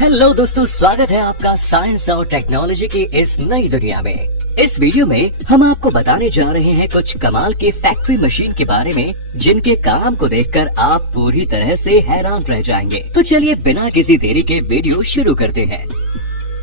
Hello दोस्तों, स्वागत है आपका साइंस और टेक्नोलॉजी की इस नई दुनिया में। इस वीडियो में हम आपको बताने जा रहे हैं कुछ कमाल के फैक्ट्री मशीन के बारे में, जिनके काम को देखकर आप पूरी तरह से हैरान रह जाएंगे। तो चलिए बिना किसी देरी के वीडियो शुरू करते हैं।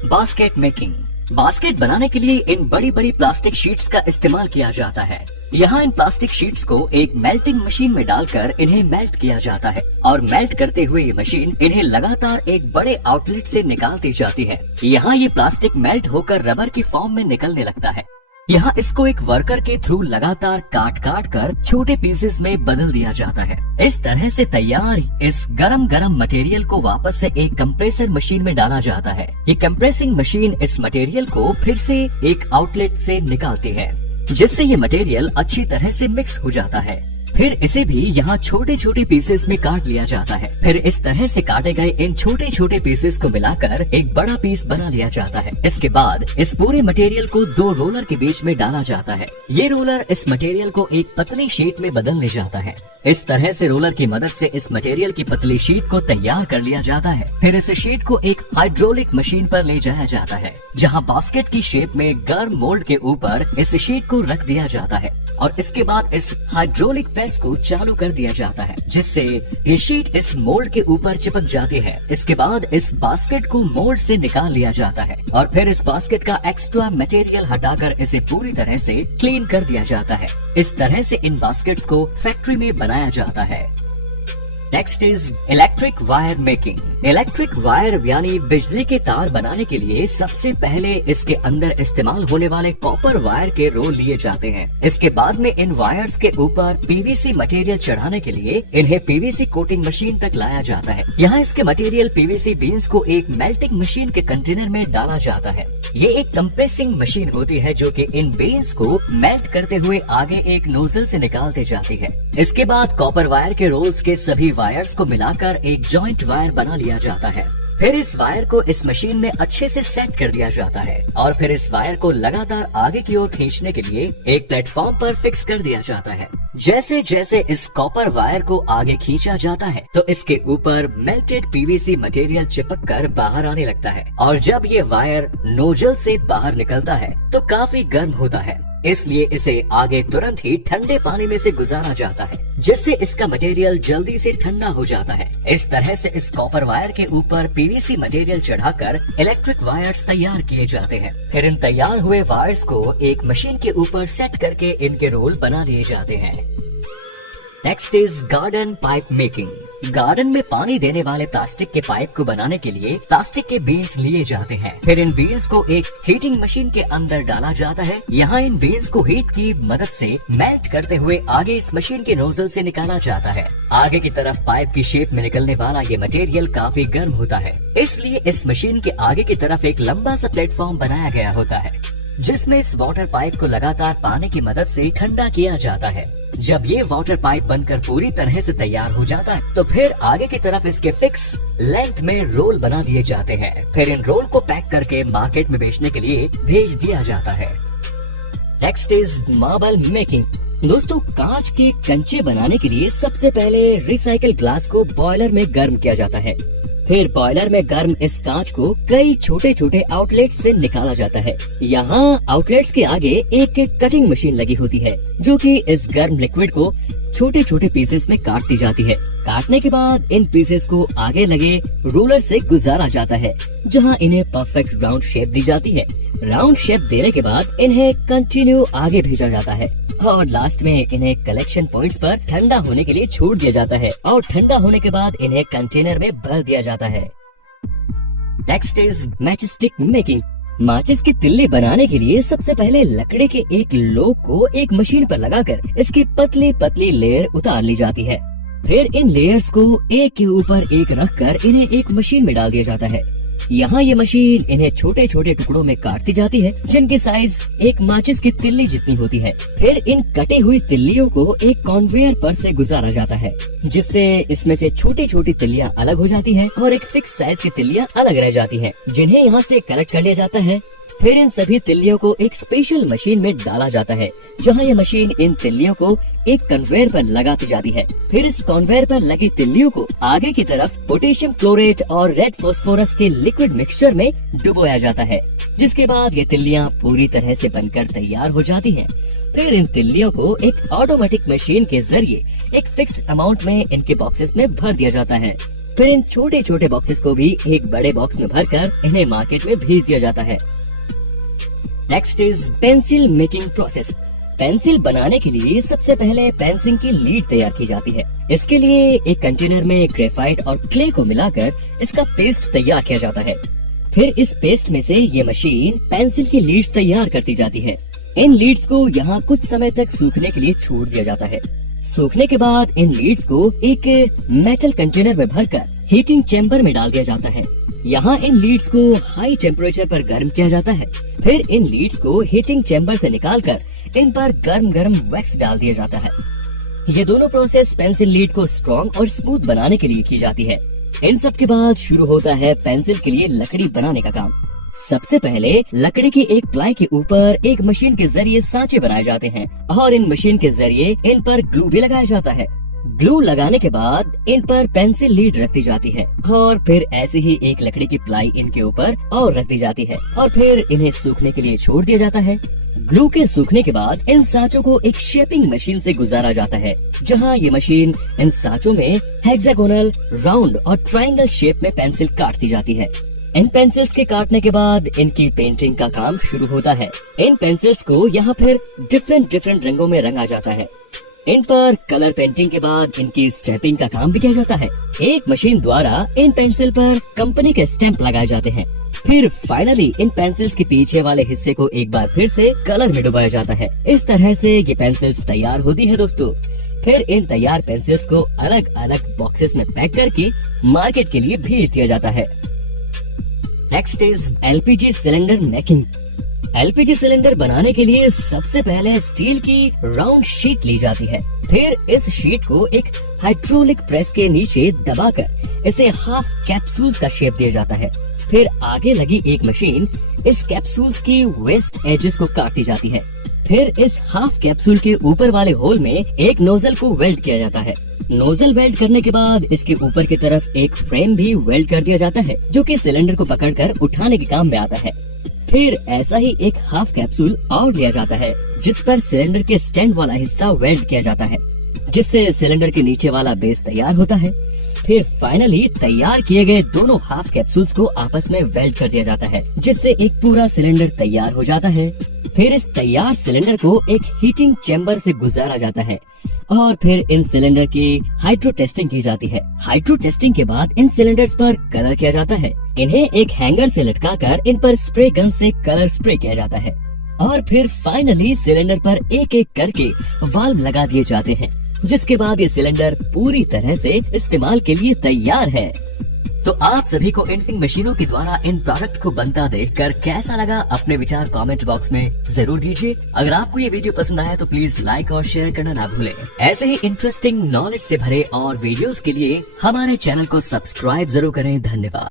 Basket making. बास्केट बनाने के लिए इन बड़ी बड़ी प्लास्टिक शीट्स का इस्तेमाल किया जाता है। यहाँ इन प्लास्टिक शीट्स को एक मेल्टिंग मशीन में डालकर इन्हें मेल्ट किया जाता है और मेल्ट करते हुए ये मशीन इन्हें लगातार एक बड़े आउटलेट से निकालती जाती है। यहाँ ये प्लास्टिक मेल्ट होकर रबर की फॉर्म में निकलने लगता है। यहाँ इसको एक वर्कर के थ्रू लगातार काट काट कर छोटे पीसेस में बदल दिया जाता है। इस तरह से तैयार इस गरम गरम मटेरियल को वापस से एक कंप्रेसर मशीन में डाला जाता है। ये कंप्रेसिंग मशीन इस मटेरियल को फिर से एक आउटलेट से निकालती है, जिससे ये मटेरियल अच्छी तरह से मिक्स हो जाता है। फिर इसे भी यहाँ छोटे छोटे पीसेस में काट लिया जाता है। फिर इस तरह से काटे गए इन छोटे छोटे पीसेस को मिलाकर एक बड़ा पीस बना लिया जाता है। इसके बाद इस पूरे मटेरियल को दो रोलर के बीच में डाला जाता है। ये रोलर इस मटेरियल को एक पतली शीट में बदलने जाता है। इस तरह से रोलर की मदद से इस मटेरियल की पतली शीट को तैयार कर लिया जाता है। फिर इस शीट को एक हाइड्रोलिक मशीन पर ले जाया जाता है, जहाँ बास्केट की शेप में गर्म मोल्ड के ऊपर इस शीट को रख दिया जाता है और इसके बाद इस हाइड्रोलिक प्रेस को चालू कर दिया जाता है, जिससे ये शीट इस मोल्ड के ऊपर चिपक जाती है। इसके बाद इस बास्केट को मोल्ड से निकाल लिया जाता है और फिर इस बास्केट का एक्स्ट्रा मटेरियल हटाकर इसे पूरी तरह से क्लीन कर दिया जाता है। इस तरह से इन बास्केट्स को फैक्ट्री में बनाया जाता है। Next is electric wire making. Electric wire यानी बिजली के तार बनाने के लिए सबसे पहले इसके अंदर इस्तेमाल होने वाले कॉपर वायर के रोल लिए जाते हैं। इसके बाद में इन वायर्स के ऊपर पीवीसी मटेरियल चढ़ाने के लिए इन्हें पीवीसी कोटिंग मशीन तक लाया जाता है। यहाँ इसके मटेरियल पीवीसी बीन्स को एक मेल्टिंग मशीन के कंटेनर में डाला जाता है। ये एक कंप्रेसिंग मशीन होती है जो कि इन बीन्स को मेल्ट करते हुए आगे एक नोजल से निकालते जाती है। इसके बाद कॉपर वायर के रोल्स के सभी वायर्स को मिलाकर एक जॉइंट वायर बना लिया जाता है। फिर इस वायर को इस मशीन में अच्छे से सेट कर दिया जाता है और फिर इस वायर को लगातार आगे की ओर खींचने के लिए एक प्लेटफॉर्म पर फिक्स कर दिया जाता है। जैसे जैसे इस कॉपर वायर को आगे खींचा जाता है तो इसके ऊपर मेल्टेड पीवीसी मटेरियल चिपक कर बाहर आने लगता है और जब ये वायर नोजल से बाहर निकलता है तो काफी गर्म होता है, इसलिए इसे आगे तुरंत ही ठंडे पानी में से गुजारा जाता है, जिससे इसका मटेरियल जल्दी से ठंडा हो जाता है। इस तरह से इस कॉपर वायर के ऊपर पीवीसी मटेरियल चढ़ाकर इलेक्ट्रिक वायर्स तैयार किए जाते हैं। फिर इन तैयार हुए वायर्स को एक मशीन के ऊपर सेट करके इनके रोल बना लिए जाते हैं। Next is garden pipe making. Garden में पानी देने वाले प्लास्टिक के पाइप को बनाने के लिए प्लास्टिक के बीन्स लिए जाते हैं। फिर इन बीन्स को एक हीटिंग मशीन के अंदर डाला जाता है। यहाँ इन बीन्स को हीट की मदद से मेल्ट करते हुए आगे इस मशीन के नोजल से निकाला जाता है। आगे की तरफ पाइप की शेप में निकलने वाला ये मटेरियल काफी गर्म होता है, इसलिए इस मशीन के आगे की तरफ एक लंबा सा प्लेटफॉर्म बनाया गया होता है, जिसमें इस वाटर पाइप को लगातार पानी की मदद से ठंडा किया जाता है। जब ये वाटर पाइप बनकर पूरी तरह से तैयार हो जाता है तो फिर आगे की तरफ इसके फिक्स लेंथ में रोल बना दिए जाते हैं। फिर इन रोल को पैक करके मार्केट में बेचने के लिए भेज दिया जाता है। Next is marble making. दोस्तों, कांच के कंचे बनाने के लिए सबसे पहले रिसाइकल ग्लास को बॉयलर में गर्म किया जाता है। फिर बॉयलर में गर्म इस कांच को कई छोटे छोटे आउटलेट से निकाला जाता है। यहाँ आउटलेट्स के आगे एक कटिंग मशीन लगी होती है, जो कि इस गर्म लिक्विड को छोटे छोटे पीसेस में काटती जाती है। काटने के बाद इन पीसेस को आगे लगे रोलर से गुजारा जाता है, जहाँ इन्हें परफेक्ट राउंड शेप दी जाती है। राउंड शेप देने के बाद इन्हें कंटिन्यू आगे भेजा जाता है और लास्ट में इन्हें कलेक्शन पॉइंट्स पर ठंडा होने के लिए छोड़ दिया जाता है और ठंडा होने के बाद इन्हें कंटेनर में भर दिया जाता है। Next is matchstick making. माचिस की तिल्ली बनाने के लिए सबसे पहले लकड़ी के एक लोग को एक मशीन पर लगाकर इसकी पतली पतली लेयर उतार ली जाती है। फिर इन लेयर्स को एक के ऊपर एक रखकर इन्हें एक मशीन में डाल दिया जाता है। यहाँ ये मशीन इन्हें छोटे छोटे टुकड़ों में काटती जाती है, जिनकी साइज एक माचिस की तिल्ली जितनी होती है। फिर इन कटी हुई तिल्लियों को एक कन्वेयर पर से गुजारा जाता है, जिससे इसमें से छोटी छोटी तिल्लियाँ अलग हो जाती हैं और एक फिक्स साइज की तिल्लियाँ अलग रह जाती हैं, जिन्हें यहाँ से कलेक्ट कर लिया जाता है। फिर इन सभी तिल्लियों को एक स्पेशल मशीन में डाला जाता है, जहां ये मशीन इन तिल्लियों को एक कन्वेयर पर लगाती जाती है। फिर इस कन्वेयर पर लगी तिल्लियों को आगे की तरफ पोटेशियम क्लोरेट और रेड फास्फोरस के लिक्विड मिक्सचर में डुबोया जाता है, जिसके बाद ये तिल्लियां पूरी तरह से बनकर तैयार हो जाती हैं। फिर इन तिल्लियों को एक ऑटोमेटिक मशीन के जरिए एक फिक्स्ड अमाउंट में इनके बॉक्सेस में भर दिया जाता है। फिर इन छोटे छोटे बॉक्सेस को भी एक बड़े बॉक्स में भरकर इन्हें मार्केट में भेज दिया जाता है। Next is pencil making process. Pencil बनाने के लिए सबसे पहले पेंसिल की लीड तैयार की जाती है। इसके लिए एक कंटेनर में ग्रेफाइट और क्ले को मिलाकर इसका पेस्ट तैयार किया जाता है। फिर इस पेस्ट में से ये मशीन पेंसिल की लीड्स तैयार करती जाती है। इन लीड्स को यहाँ कुछ समय तक सूखने के लिए छोड़ दिया जाता है। सूखने के बाद इन लीड्स को एक मेटल कंटेनर में भरकर हीटिंग चैम्बर में डाल दिया जाता है। यहाँ इन लीड्स को हाई टेम्परेचर पर गर्म किया जाता है। फिर इन लीड्स को हीटिंग चैम्बर से निकालकर इन पर गर्म गर्म वैक्स डाल दिया जाता है। ये दोनों प्रोसेस पेंसिल लीड को स्ट्रॉन्ग और स्मूथ बनाने के लिए की जाती है। इन सब के बाद शुरू होता है पेंसिल के लिए लकड़ी बनाने का काम। सबसे पहले लकड़ी की एक प्लाई के ऊपर एक मशीन के जरिए सांचे बनाए जाते हैं और इन मशीन के जरिए इन पर ग्लू भी लगाया जाता है। ग्लू लगाने के बाद इन पर पेंसिल लीड रख दी जाती है और फिर ऐसे ही एक लकड़ी की प्लाई इनके ऊपर और रख दी जाती है और फिर इन्हें सूखने के लिए छोड़ दिया जाता है। ग्लू के सूखने के बाद इन सांचों को एक शेपिंग मशीन से गुजारा जाता है, जहां ये मशीन इन सांचों में हेक्सागोनल, राउंड और ट्रायंगल शेप में पेंसिल काटती जाती है। इन पेंसिल्स के काटने के बाद इनकी पेंटिंग का काम शुरू होता है। इन पेंसिल्स को यहाँ फिर डिफरेंट रंगों में रंगा जाता है। इन पर कलर पेंटिंग के बाद इनकी स्टैंपिंग का काम भी किया जाता है। एक मशीन द्वारा इन पेंसिल पर कंपनी के स्टैंप लगाए जाते हैं। फिर फाइनली इन पेंसिल्स के पीछे वाले हिस्से को एक बार फिर से कलर में डुबाया जाता है। इस तरह से ये पेंसिल्स तैयार होती है दोस्तों। फिर इन तैयार पेंसिल्स को अलग अलग बॉक्सेस में पैक करके मार्केट के लिए भेज दिया जाता है। Next is LPG cylinder making. LPG cylinder बनाने के लिए सबसे पहले स्टील की राउंड शीट ली जाती है। फिर इस शीट को एक हाइड्रोलिक प्रेस के नीचे दबाकर इसे हाफ कैप्सूल का शेप दिया जाता है। फिर आगे लगी एक मशीन इस कैप्सूल्स की वेस्ट एजेस को काटती जाती है। फिर इस हाफ कैप्सूल के ऊपर वाले होल में एक नोजल को वेल्ड किया जाता है। नोजल वेल्ड करने के बाद इसके ऊपर की तरफ एक फ्रेम भी वेल्ड कर दिया जाता है, जो कि सिलेंडर को पकड़कर उठाने के काम में आता है। फिर ऐसा ही एक हाफ कैप्सूल और लिया जाता है, जिस पर सिलेंडर के स्टैंड वाला हिस्सा वेल्ड किया जाता है, जिससे सिलेंडर के नीचे वाला बेस तैयार होता है। फिर फाइनली तैयार किए गए दोनों हाफ कैप्सूल्स को आपस में वेल्ड कर दिया जाता है, जिससे एक पूरा सिलेंडर तैयार हो जाता है। फिर इस तैयार सिलेंडर को एक हीटिंग चैम्बर से गुजारा जाता है और फिर इन सिलेंडर की हाइड्रो टेस्टिंग की जाती है। हाइड्रो टेस्टिंग के बाद इन सिलेंडर्स पर कलर किया जाता है। इन्हें एक हैंगर से लटकाकर इन पर स्प्रे गन से कलर स्प्रे किया जाता है और फिर फाइनली सिलेंडर पर एक एक करके वाल्व लगा दिए जाते हैं, जिसके बाद ये सिलेंडर पूरी तरह से इस्तेमाल के लिए तैयार है। तो आप सभी को इनफिंग मशीनों के द्वारा इन प्रोडक्ट को बनता देखकर कैसा लगा, अपने विचार कमेंट बॉक्स में जरूर दीजिए। अगर आपको ये वीडियो पसंद आया तो प्लीज लाइक और शेयर करना ना भूलें। ऐसे ही इंटरेस्टिंग नॉलेज से भरे और वीडियोस के लिए हमारे चैनल को सब्सक्राइब जरूर करें। धन्यवाद।